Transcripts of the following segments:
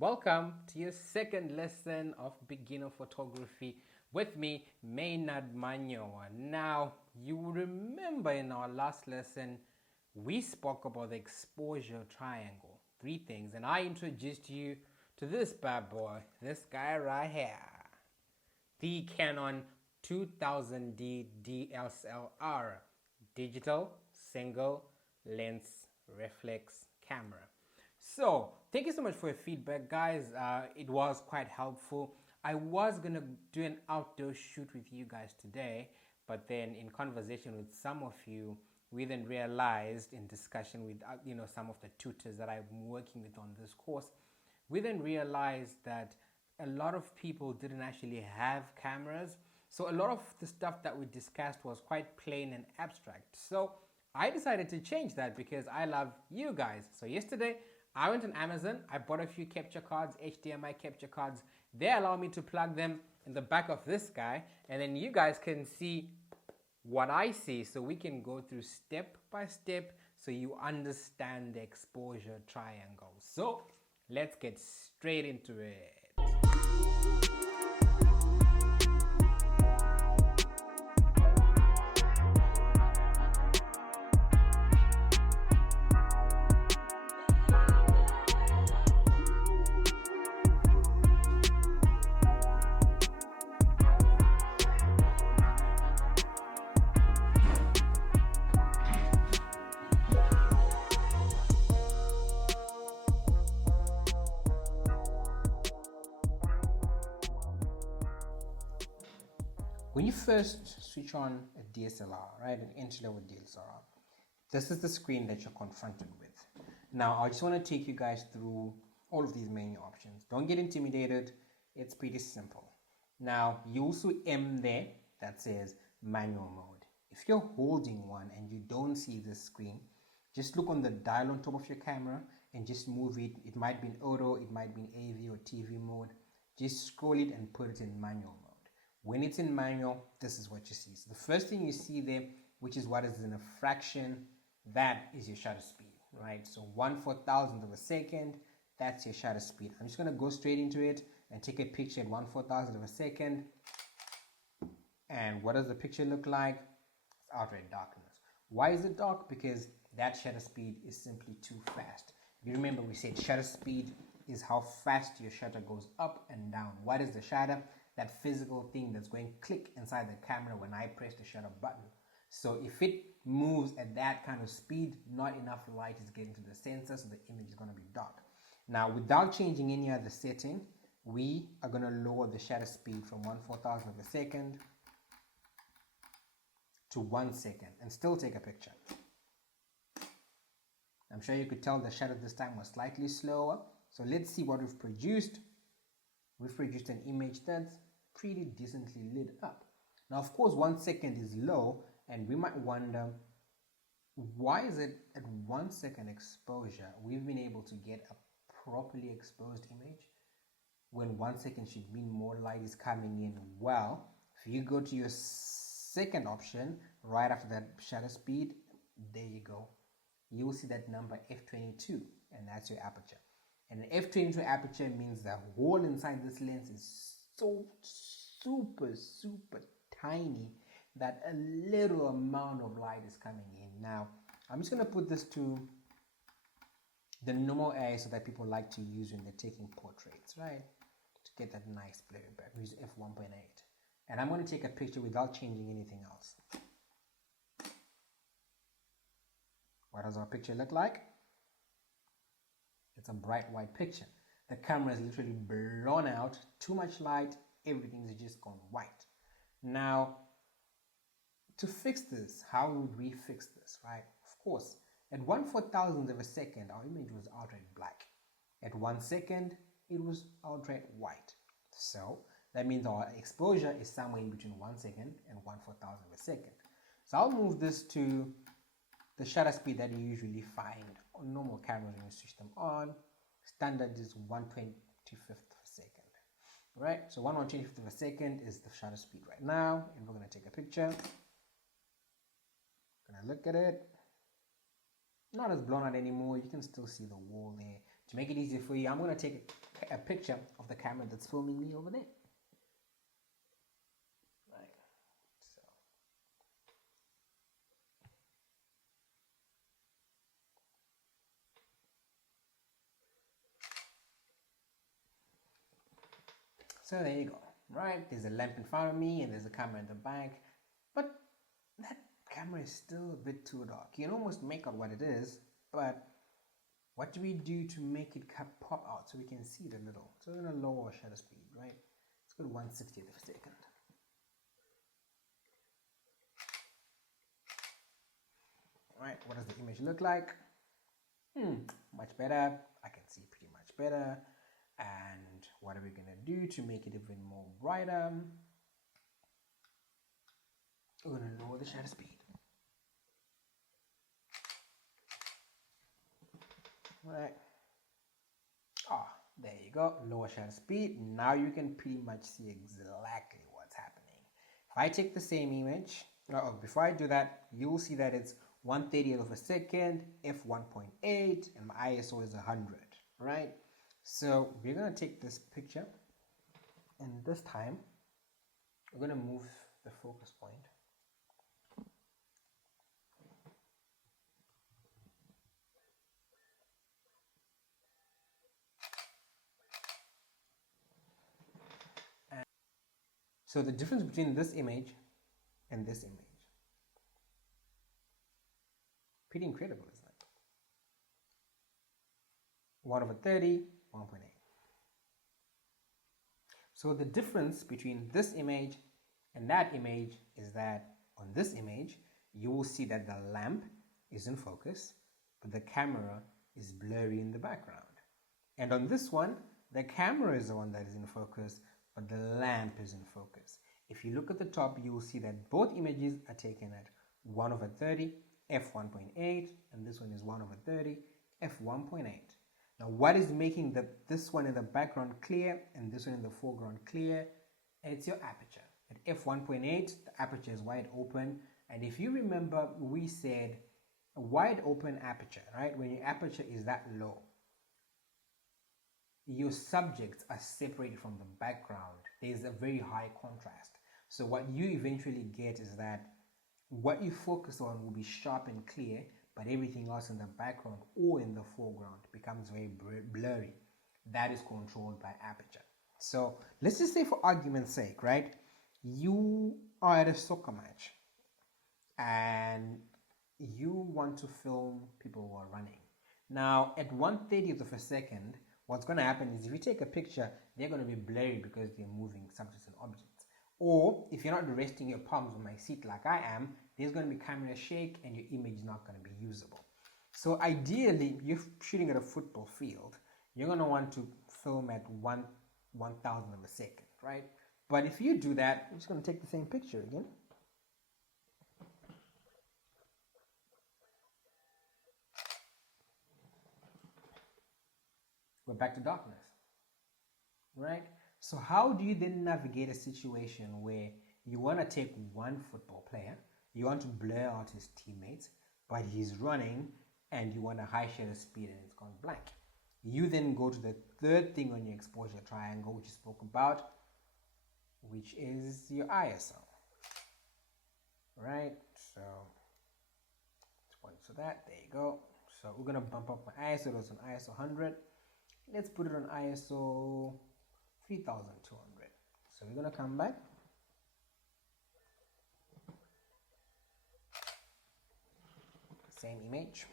Welcome to your second lesson of beginner photography with me, Maynard Manyowa. Now, you remember in our last lesson, we spoke about the exposure triangle, three things, and I introduced you to this bad boy, this guy right here, the Canon 2000D DSLR, digital single lens reflex camera. So thank you so much for your feedback, guys. It was quite helpful. I was gonna do an outdoor shoot with you guys today, but then in conversation with some of you, we then realized, in discussion with some of the tutors that I'm working with on this course, we then realized that a lot of people didn't actually have cameras. So a lot of the stuff that we discussed was quite plain and abstract. So I decided to change that because I love you guys. So yesterday I went on Amazon, I bought a few capture cards, HDMI capture cards. They allow me to plug them in the back of this guy, and then you guys can see what I see, so we can go through step by step so you understand the exposure triangle. So let's get straight into it. When you first switch on a DSLR, right, an entry-level DSLR, this is the screen that you're confronted with. Now, I just want to take you guys through all of these menu options. Don't get intimidated. It's pretty simple. Now, you also M there that says manual mode. If you're holding one and you don't see this screen, just look on the dial on top of your camera and just move it. It might be in auto, it might be in AV or TV mode. Just scroll it and put it in manual mode. When it's in manual, this is what you see. So the first thing you see there, which is what is in a fraction, that is your shutter speed, right? So 1/4000th of a second, that's your shutter speed. I'm just going to go straight into it and take a picture at 1/4000th of a second. And what does the picture look like? It's outright darkness. Why is it dark? Because that shutter speed is simply too fast. You remember we said shutter speed is how fast your shutter goes up and down. What is the shutter? That physical thing that's going click inside the camera when I press the shutter button. So if it moves at that kind of speed, not enough light is getting to the sensor, so the image is going to be dark. Now, without changing any other setting, we are going to lower the shutter speed from 1/4000th of a second to 1 second and still take a picture. I'm sure you could tell the shutter this time was slightly slower. So let's see what we've produced. We've produced an image that's pretty decently lit up. Now, of course, 1 second is low, and we might wonder, why is it at 1 second exposure we've been able to get a properly exposed image when 1 second should mean more light is coming in? Well, if you go to your second option right after that shutter speed, there you go. You'll see that number f22, and that's your aperture. And an f22 aperture means the hole inside this lens is so super tiny that a little amount of light is coming in. Now, I'm just going to put this to the normal area so that people like to use when they're taking portraits, right? To get that nice blurry back. We use f1.8. And I'm going to take a picture without changing anything else. What does our picture look like? It's a bright white picture. The camera is literally blown out, too much light, everything is just gone white. Now, to fix this, how would we fix this, right? Of course, at 1/4000th of a second, our image was outright black. At 1 second, it was outright white. So that means our exposure is somewhere in between 1 second and 1/4000th of a second. So I'll move this to the shutter speed that you usually find on normal cameras when you switch them on. Standard is 1/25th of a second. Right? So 1/125th of a second is the shutter speed right now, and we're going to take a picture. Gonna look at it. Not as blown out anymore. You can still see the wall there. To make it easier for you, I'm going to take a picture of the camera that's filming me over there. Right. So there you go. Right, there's a lamp in front of me and there's a camera in the back, but that camera is still a bit too dark. You can almost make out what it is, but what do we do to make it pop out so we can see it a little? So we're going to lower our shutter speed, right? Let's go to 1/60th of a second. Right, what does the image look like? Much better. I can see pretty much better. And what are we going to do to make it even more brighter? We're going to lower the shutter speed. Right. There you go. Lower shutter speed. Now you can pretty much see exactly what's happening. If I take the same image, before I do that, you will see that it's 1/30th of a second, f1.8, and my ISO is 100, right? So we're going to take this picture, and this time we're going to move the focus point. And so the difference between this image and this image, pretty incredible, isn't it? 1/30, 1.8. So the difference between this image and that image is that on this image, you will see that the lamp is in focus, but the camera is blurry in the background. And on this one, the camera is the one that is in focus, but the lamp is in focus. If you look at the top, you will see that both images are taken at 1/30, f1.8, and this one is 1/30, f1.8. Now, what is making this one in the background clear and this one in the foreground clear? It's your aperture. At f1.8, the aperture is wide open. And if you remember, we said a wide open aperture, right? When your aperture is that low, your subjects are separated from the background. There's a very high contrast. So what you eventually get is that what you focus on will be sharp and clear, but everything else in the background or in the foreground becomes very blurry. That is controlled by aperture. So let's just say, for argument's sake, right, you are at a soccer match and you want to film people who are running. Now, at 1/30th of a second, what's going to happen is if you take a picture, they're going to be blurry because they're moving subjects and objects. Or if you're not resting your palms on my seat like I am, there's going to be camera shake and your image is not going to be usable. So ideally, you're shooting at a football field, you're going to want to film at 1/1000th of a second, right? But if you do that, I'm just going to take the same picture again. We're back to darkness, right? So how do you then navigate a situation where you want to take one football player, you want to blur out his teammates, but he's running and you want a high shutter speed and it's gone blank? You then go to the third thing on your exposure triangle, which you spoke about, which is your ISO, right? So let's point to that. There you go. So we're going to bump up my ISO. It was on ISO 100. Let's put it on ISO 3200. So we're going to come back. Same image.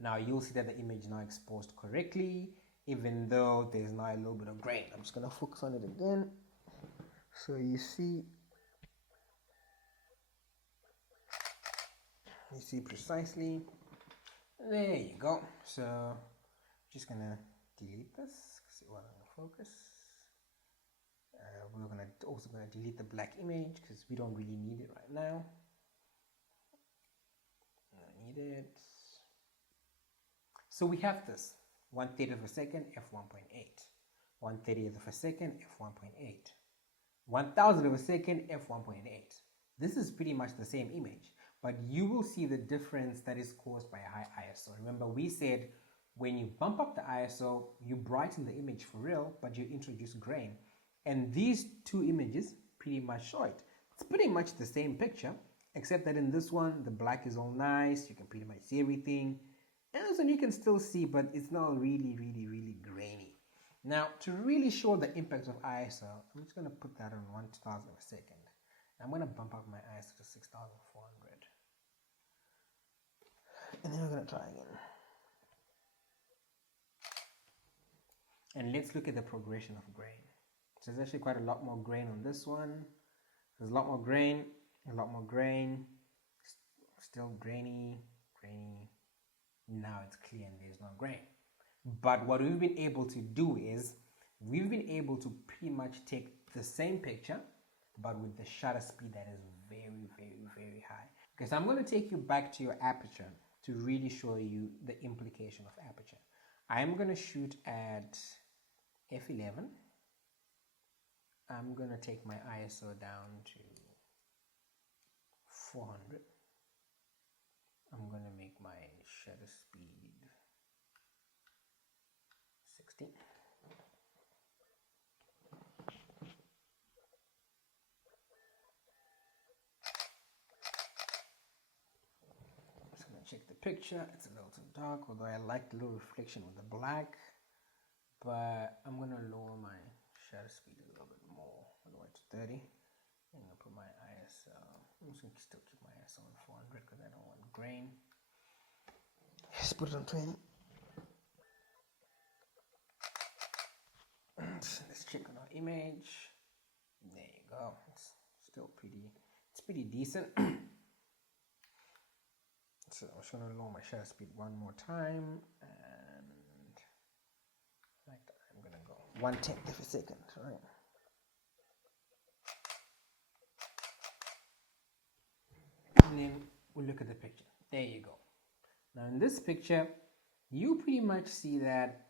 Now you'll see that the image is now exposed correctly, even though there's now a little bit of grain. I'm just going to focus on it again. So you see precisely. There you go. So just going to delete this because it wasn't going to focus. We're also going to delete the black image because we don't really need it right now. I need it. So we have this 1/30th of a second, f1.8, 1/30th of a second, f1.8, 1,000th of a second, f1.8. This is pretty much the same image, but you will see the difference that is caused by a high ISO. Remember, we said when you bump up the ISO, you brighten the image for real, but you introduce grain. And these two images pretty much show it. It's pretty much the same picture, except that in this one, the black is all nice. You can pretty much see everything. And this one you can still see, but it's not really grainy. Now, to really show the impact of ISO, I'm just going to put that on 1000 a second. I'm going to bump up my ISO to 6400. And then we're going to try again. And let's look at the progression of grain. So there's actually quite a lot more grain on this one. There's a lot more grain, a lot more grain. Still grainy. Now it's clear and there's no grain. But what we've been able to do is we've been able to pretty much take the same picture, but with the shutter speed that is very high. Okay, so I'm going to take you back to your aperture to really show you the implication of aperture. I'm going to shoot at f11. I'm going to take my ISO down to 400. I'm going to make my shutter speed 60. Just going to check the picture. It's a little too dark, although I like the little reflection with the black. But I'm going to lower my shutter speed a little bit more, all the way to 30. I'm going to put my ISO, I'm just going to still keep my ISO on 400 because I don't want grain. Let's put it on 20. Let's check on our image. There you go. It's still pretty decent. So I'm just going to lower my shutter speed one more time, and like that, I'm going to go 1/10 of a second, right? And then we'll look at the picture. There you go. Now in this picture, you pretty much see that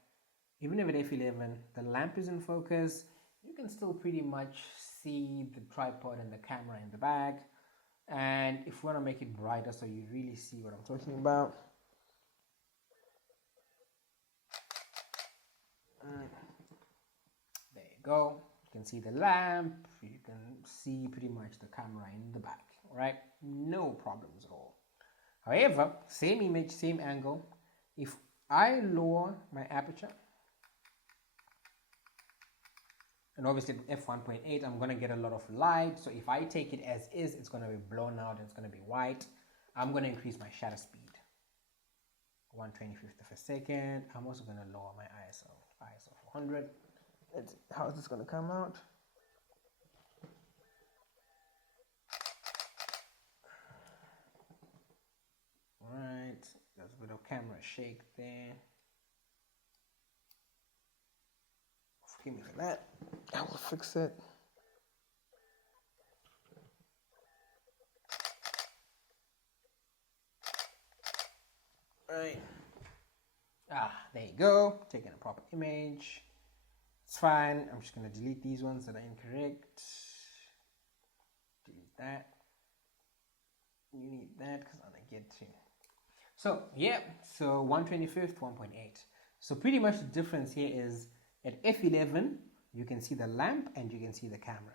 even if at f11 the lamp is in focus, you can still pretty much see the tripod and the camera in the back. And if we want to make it brighter so you really see what I'm talking about, there you go. You can see the lamp, you can see pretty much the camera in the back, right? No problems at all. However, same image, same angle. If I lower my aperture, and obviously at f1.8, I'm going to get a lot of light. So if I take it as is, it's going to be blown out and it's going to be white. I'm going to increase my shutter speed. 1/25 of a second. I'm also going to lower my ISO 400. Let's see, how is this going to come out? Alright, there's a bit of camera shake there. Forgive me for that. I will fix it. Right. There you go. Taking a proper image. It's fine. I'm just going to delete these ones that are incorrect. Delete that. You need that because I'm going to get to. So, yeah. So 1/25, 1.8. So pretty much the difference here is at f11, you can see the lamp and you can see the camera.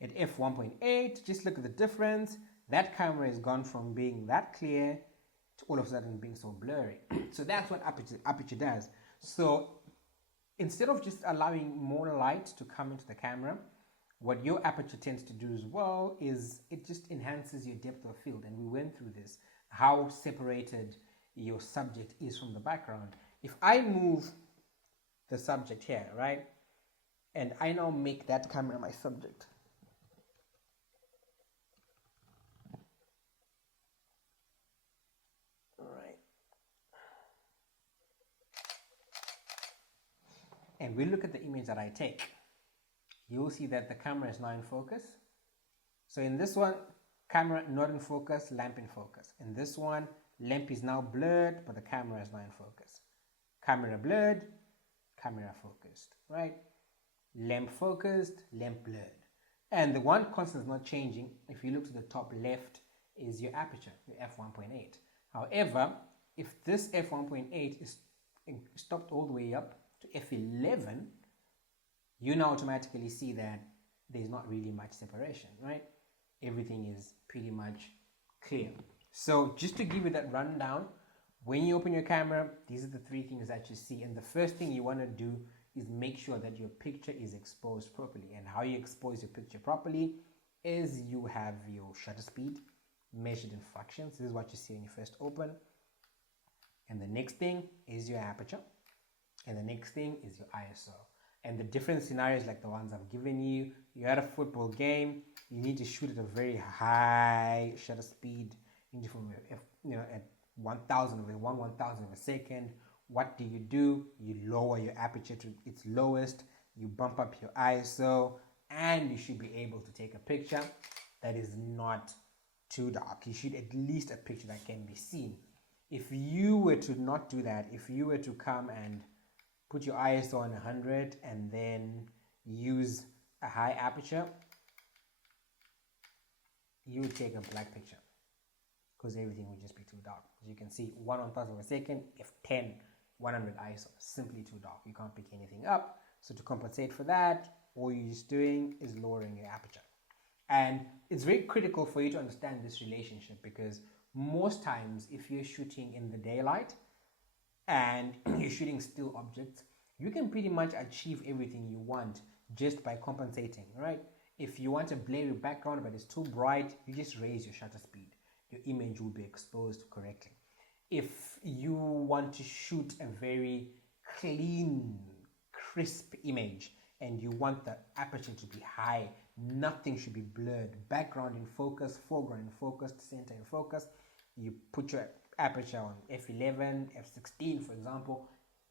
At f1.8, just look at the difference. That camera has gone from being that clear to all of a sudden being so blurry. So that's what Aperture does. So instead of just allowing more light to come into the camera, what your Aperture tends to do as well is it just enhances your depth of field. And we went through this, how separated your subject is from the background. If I move the subject here, right, and I now make that camera my subject, and we look at the image that I take, you'll see that the camera is now in focus. So in this one, camera not in focus, lamp in focus. In this one, lamp is now blurred, but the camera is not in focus. Camera blurred, camera focused, right? Lamp focused, lamp blurred. And the one constant is not changing. If you look to the top left is your aperture, your f1.8. However, if this f1.8 stopped all the way up to f11, you now automatically see that there's not really much separation, right? Everything is pretty much clear. So just to give you that rundown, when you open your camera, these are the three things that you see. And the first thing you want to do is make sure that your picture is exposed properly. And how you expose your picture properly is you have your shutter speed measured in fractions. This is what you see when you first open. And the next thing is your aperture. And the next thing is your ISO. And the different scenarios like the ones I've given you, you're at a football game, you need to shoot at a very high shutter speed, at 1,000 of a second. What do? You lower your aperture to its lowest, you bump up your ISO, and you should be able to take a picture that is not too dark. You should at least a picture that can be seen. If you were to not do that, if you were to come and put your ISO on 100 and then use a high aperture, you would take a black picture because everything would just be too dark. As you can see, 1/1000 of a second, f10, 100 ISO, simply too dark. You can't pick anything up. So to compensate for that, all you're just doing is lowering your aperture. And it's very critical for you to understand this relationship, because most times if you're shooting in the daylight and you're shooting still objects, you can pretty much achieve everything you want just by compensating, right? If you want a blurry background but it's too bright, you just raise your shutter speed. Your image will be exposed correctly. If you want to shoot a very clean, crisp image and you want the aperture to be high, nothing should be blurred, background in focus, foreground in focus, center in focus, you put your aperture on f11, f16 for example,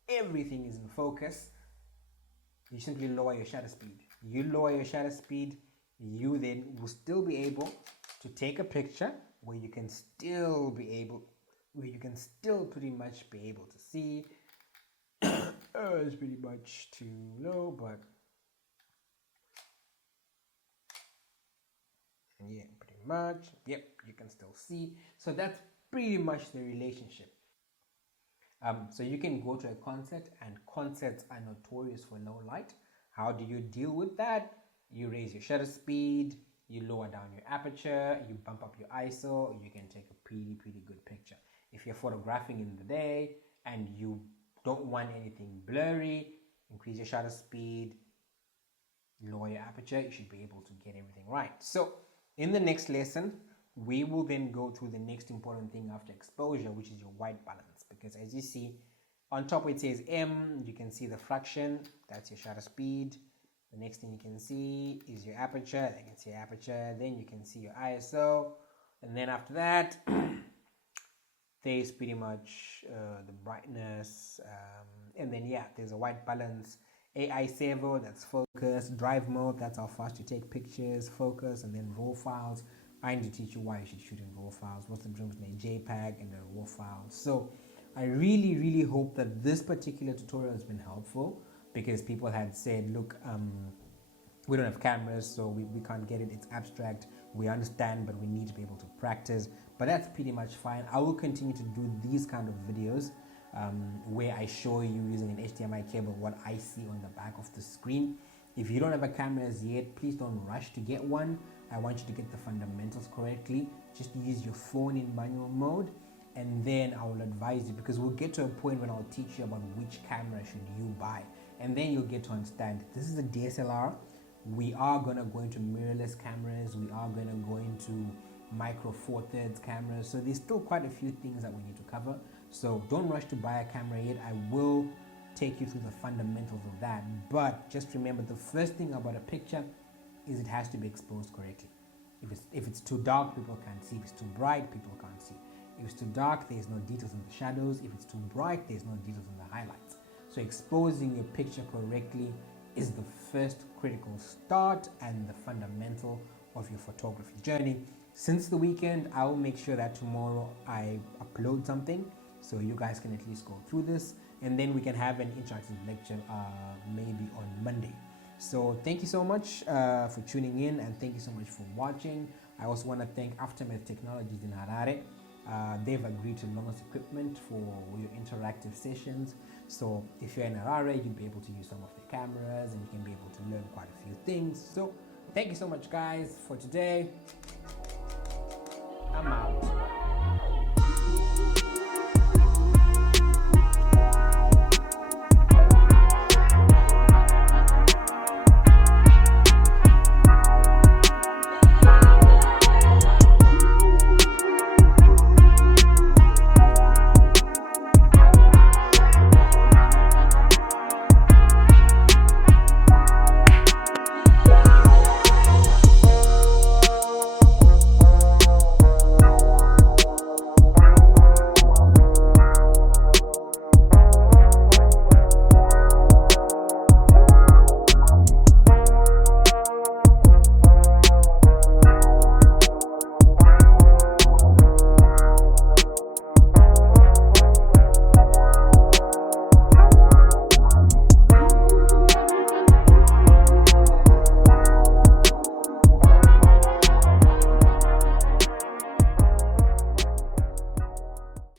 everything is in focus. You simply lower your shutter speed. You lower your shutter speed, you then will still be able to take a picture where you can still pretty much be able to see. It's pretty much too low, but yeah, pretty much. Yep, you can still see. So that's pretty much the relationship. So you can go to a concert, and concerts are notorious for low light. How do you deal with that? You raise your shutter speed, you lower down your aperture, you bump up your ISO, you can take a pretty good picture. If you're photographing in the day and you don't want anything blurry, increase your shutter speed, lower your aperture, you should be able to get everything right. So in the next lesson, we will then go to the next important thing after exposure, which is your white balance. Because as you see, on top it says M, you can see the fraction, that's your shutter speed. The next thing you can see is your aperture, you can see aperture, then you can see your ISO, and then after that, there's pretty much the brightness, and then yeah, there's a white balance, AI servo, that's focus, drive mode, that's how fast you take pictures, focus, and then raw files. I need to teach you why you should shoot in raw files, what's the difference between a JPEG and a raw file. So I really hope that this particular tutorial has been helpful, because people had said, look, we don't have cameras, so we can't get it, it's abstract, we understand, but we need to be able to practice. But that's pretty much fine. I will continue to do these kind of videos where I show you using an HDMI cable what I see on the back of the screen. If you don't have a camera as yet, please don't rush to get one. I want you to get the fundamentals correctly. Just use your phone in manual mode, and then I will advise you, because we'll get to a point when I'll teach you about which camera should you buy, and then you'll get to understand this is a DSLR. We are going to go into mirrorless cameras, we are going to go into micro four thirds cameras, so there's still quite a few things that we need to cover. So don't rush to buy a camera yet. I will take you through the fundamentals of that, but just remember, the first thing about a picture is it has to be exposed correctly. If it's too dark, people can't see. If it's too bright, people can't see. If it's too dark, there's no details in the shadows. If it's too bright, there's no details in the highlights. So exposing your picture correctly is the first critical start and the fundamental of your photography journey. Since the weekend, I will make sure that tomorrow I upload something so you guys can at least go through this, and then we can have an interactive lecture maybe on Monday. So thank you so much for tuning in, and thank you so much for watching. I also want to thank Aftermath Technologies in Harare They've agreed to loan us equipment for your interactive sessions. So if you're in Harare, you'll be able to use some of the cameras and you can be able to learn quite a few things. So thank you so much, guys, for today. I'm out.